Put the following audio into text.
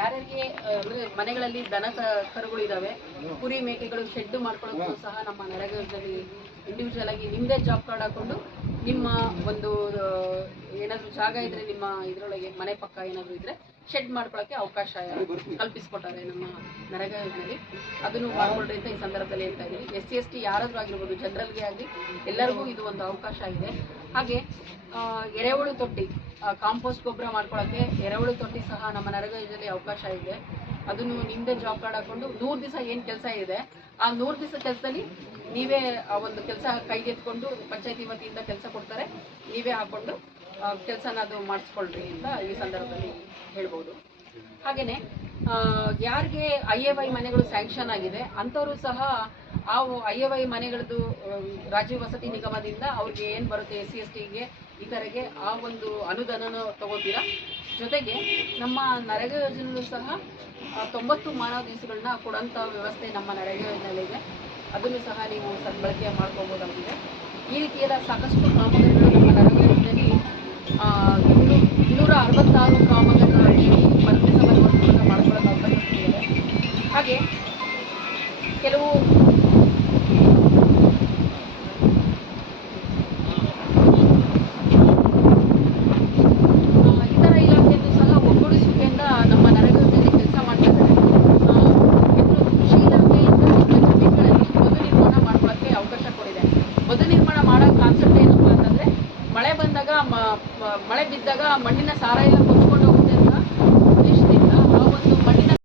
ಯಾರ್ಯಾರಿಗೆ ಮನೆಗಳಲ್ಲಿ ದನ ಕರುಗಳು ಇದಾವೆ, ಕುರಿ ಮೇಕೆಗಳು ಶೆಡ್ ಮಾಡ್ಕೊಳ್ಳೋಕ್ಕೂ ಸಹ ನಮ್ಮ ನರೇಗಾ ಯೋಜನೆಯಲ್ಲಿ ಇಂಡಿವಿಜುವಲ್ ಆಗಿ ನಿಮ್ಮದೇ ಜಾಬ್ ಕಾರ್ಡ್ ಹಾಕೊಂಡು ನಿಮ್ಮ ಒಂದು ಏನಾದರೂ ಜಾಗ ಇದ್ರೆ ನಿಮ್ಮ ಇದರೊಳಗೆ ಮನೆ ಪಕ್ಕ ಏನಾದರೂ ಇದ್ರೆ ಶೆಡ್ ಮಾಡ್ಕೊಳ್ಳೋಕ್ಕೆ ಅವಕಾಶ ಕಲ್ಪಿಸ್ಕೊಟ್ಟಾರೆ ನಮ್ಮ ನರೇಗಾ ಯೋಜನೆಯಲ್ಲಿ. ಅದನ್ನು ಮಾಡ್ಕೊಳ್ರಿ ಅಂತ ಈ ಸಂದರ್ಭದಲ್ಲಿ ಹೇಳ್ತಾ ಇದ್ದೀವಿ. SC ST ಯಾರಾದರೂ ಆಗಿರ್ಬೋದು, ಜನರಲ್ಗೆ ಆಗಲಿ ಎಲ್ಲರಿಗೂ ಇದು ಒಂದು ಅವಕಾಶ ಇದೆ. ಹಾಗೆ ಎರೆಹುಳು ತೊಟ್ಟಿ, ಕಾಂಪೋಸ್ಟ್ ಗೊಬ್ಬರ ಮಾಡ್ಕೊಳ್ಳೋಕ್ಕೆ ಎರೆಹುಳು ತೊಟ್ಟಿ ಸಹ ನಮ್ಮ ನರೇಗಾ ಯೋಜನೆಯಲ್ಲಿ ಅವಕಾಶ ಇದೆ. ಅದನ್ನು ನಿಮ್ಮದೇ ಜಾಬ್ ಕಾರ್ಡ್ ಹಾಕೊಂಡು 100 ದಿವಸ ಏನು ಕೆಲಸ ಇದೆ ಆ 100 ದಿವಸ ಕೆಲಸದಲ್ಲಿ ನೀವೇ ಆ ಒಂದು ಕೆಲಸ ಕೈಗೆತ್ಕೊಂಡು ಪಂಚಾಯತಿ ವತಿಯಿಂದ ಕೆಲಸ ಕೊಡ್ತಾರೆ, ನೀವೇ ಹಾಕೊಂಡು ಕೆಲಸನ ಅದು ಮಾಡಿಸ್ಕೊಳ್ರಿ ಅಂತ ಈ ಸಂದರ್ಭದಲ್ಲಿ ಹೇಳ್ಬೋದು. ಹಾಗೆಯೇ ಯಾರಿಗೆ IAY ಮನೆಗಳು ಸ್ಯಾಂಕ್ಷನ್ ಆಗಿದೆ ಅಂಥವರು ಸಹ ಆ IAY ಮನೆಗಳದ್ದು ರಾಜ್ಯ ವಸತಿ ನಿಗಮದಿಂದ ಅವ್ರಿಗೆ ಏನು ಬರುತ್ತೆ SC STಗೆ ಈ ಥರಗೆ ಆ ಒಂದು ಅನುದಾನನ ತಗೋತೀರಾ. ಜೊತೆಗೆ ನಮ್ಮ ನರೇಗಾ ಯೋಜನೆಯಲ್ಲೂ ಸಹ 90 ಮಾನವ ದಿವಸಗಳನ್ನ ಕೊಡೋಂಥ ವ್ಯವಸ್ಥೆ ನಮ್ಮ ನರೇಗಾ ಯೋಜನೆಯಲ್ಲಿದೆ. ಅದನ್ನು ಸಹ ನೀವು ಸದ್ಬಳಕೆ ಮಾಡ್ಕೋಬೋದಾಗಿದೆ. ಈ ರೀತಿಯೆಲ್ಲ ಸಾಕಷ್ಟು ಕಾಮಗಾರಿಗಳು ನಮ್ಮ ನರೇಗಾ ಯೋಜನೆಯಲ್ಲಿ 266 ಕಾಮಗಾರಿಗಳಲ್ಲಿ ಪರಿಸರ ವರ್ಗವನ್ನು ಮಾಡ್ಕೊಳ್ಳೋಕೆ ಅವಕಾಶ ಸಿಕ್ಕಿದೆ. ಹಾಗೆ ಕೆಲವು ಇತರ ಇಲಾಖೆಯಲ್ಲೂ ಸಹ ಒಗ್ಗೂಡಿಸುವಿಕೆಯಿಂದ ನಮ್ಮ ನರೇಗಾ ಯೋಜನೆಯಲ್ಲಿ ಕೆಲಸ ಮಾಡ್ತಾ ಇದ್ದಾರೆ. ಕೃಷಿ ಇಲಾಖೆಯಿಂದ ನಿಮ್ಮ ಜಮೀನುಗಳಲ್ಲಿ ಬದು ನಿರ್ಮಾಣ ಮಾಡ್ಕೊಳ್ಳೋಕ್ಕೆ ಅವಕಾಶ ಕೊಡಿದೆ. ಬದು ನಿರ್ಮಾಣ ಮಾಡೋ ಕಾನ್ಸೆಪ್ಟ್ ಏನಪ್ಪ ಅಂತಂದರೆ, ಮಳೆ ಬಂದಾಗ ಮಳೆ ಬಿದ್ದಾಗ ಮಣ್ಣಿನ ಸಾರ ಎಲ್ಲ